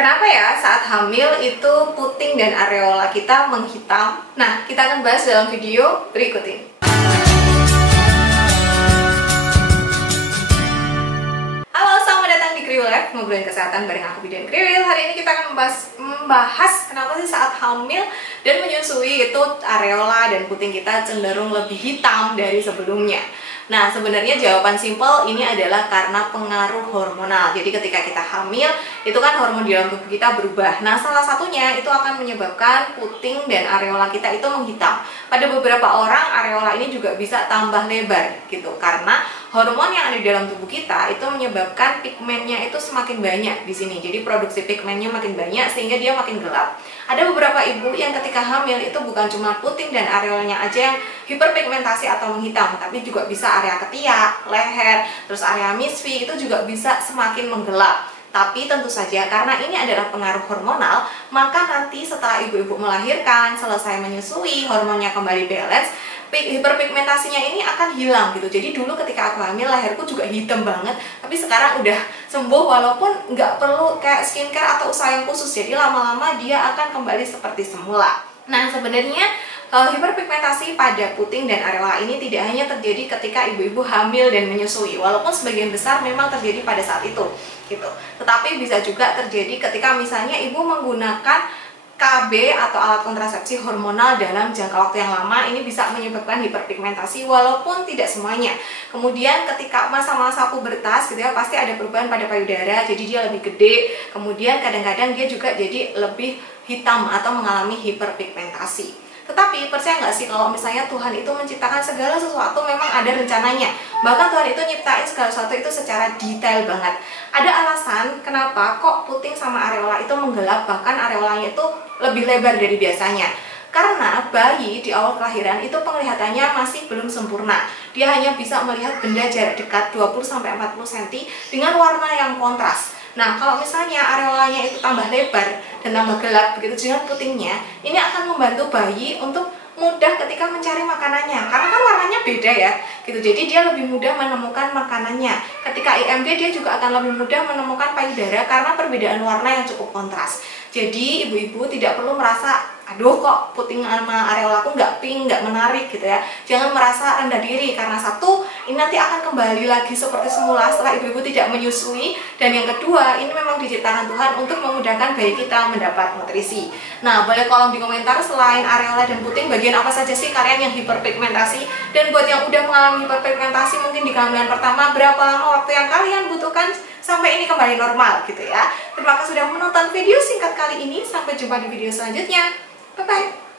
Kenapa ya saat hamil itu puting dan areola kita menghitam? Nah, kita akan bahas dalam video berikut ini. Halo, selamat datang di Kriwil Lab, ngobrolin kesehatan bareng aku Bidan Kriwil. Hari ini kita akan membahas kenapa sih saat hamil dan menyusui itu areola dan puting kita cenderung lebih hitam dari sebelumnya. Nah, sebenarnya jawaban simpel ini adalah karena pengaruh hormonal. Jadi ketika kita hamil, itu kan hormon di dalam tubuh kita berubah. Nah, salah satunya itu akan menyebabkan puting dan areola kita itu menghitam. Pada beberapa orang, areola ini juga bisa tambah lebar gitu. Karena hormon yang ada di dalam tubuh kita itu menyebabkan pigmennya itu semakin banyak di sini. Jadi produksi pigmennya makin banyak sehingga dia makin gelap. Ada beberapa ibu yang ketika hamil itu bukan cuma puting dan areolanya aja yang hiperpigmentasi atau menghitam, tapi juga bisa area ketiak, leher, terus area misfi itu juga bisa semakin menggelap. Tapi tentu saja karena ini adalah pengaruh hormonal, maka nanti setelah ibu-ibu melahirkan, selesai menyusui, hormonnya kembali balance, hiperpigmentasinya ini akan hilang gitu. Jadi dulu ketika aku hamil, leherku juga hitam banget, tapi sekarang udah sembuh walaupun nggak perlu kayak skincare atau usaha yang khusus. Jadi lama-lama dia akan kembali seperti semula. Nah, sebenarnya hiperpigmentasi pada puting dan areola ini tidak hanya terjadi ketika ibu-ibu hamil dan menyusui, walaupun sebagian besar memang terjadi pada saat itu gitu. Tetapi bisa juga terjadi ketika misalnya ibu menggunakan KB atau alat kontrasepsi hormonal dalam jangka waktu yang lama, ini bisa menyebabkan hiperpigmentasi walaupun tidak semuanya. Kemudian ketika masa-masa pubertas gitu ya, pasti ada perubahan pada payudara, jadi dia lebih gede. Kemudian kadang-kadang dia juga jadi lebih hitam atau mengalami hiperpigmentasi. Tetapi percaya nggak sih kalau misalnya Tuhan itu menciptakan segala sesuatu memang ada rencananya. Bahkan Tuhan itu nyiptain segala sesuatu itu secara detail banget. Ada alasan kenapa kok puting sama areola itu menggelap, bahkan areolanya itu lebih lebar dari biasanya. Karena bayi di awal kelahiran itu penglihatannya masih belum sempurna. Dia hanya bisa melihat benda jarak dekat 20-40 cm dengan warna yang kontras. Nah, kalau misalnya areolanya itu tambah lebar dan tambah gelap begitu dengan putingnya, ini akan membantu bayi untuk mudah ketika mencari makanannya, karena kan warnanya beda ya gitu. Jadi dia lebih mudah menemukan makanannya. Ketika IMG dia juga akan lebih mudah menemukan payudara karena perbedaan warna yang cukup kontras. Jadi ibu-ibu tidak perlu merasa aduh kok puting sama areola aku nggak pink, nggak menarik gitu ya. Jangan merasa rendah diri, karena satu, ini nanti akan kembali lagi seperti semula setelah ibu-ibu tidak menyusui. Dan yang kedua, ini memang diciptakan Tuhan untuk memudahkan bayi kita mendapat nutrisi. Nah, boleh kolom di komentar selain areola dan puting, bagian apa saja sih kalian yang hiperpigmentasi? Dan buat yang udah mengalami hiperpigmentasi mungkin di kehamilan pertama, berapa lama waktu yang kalian butuhkan sampai ini kembali normal gitu ya. Terima kasih sudah menonton video singkat kali ini. Sampai jumpa di video selanjutnya. Bye-bye.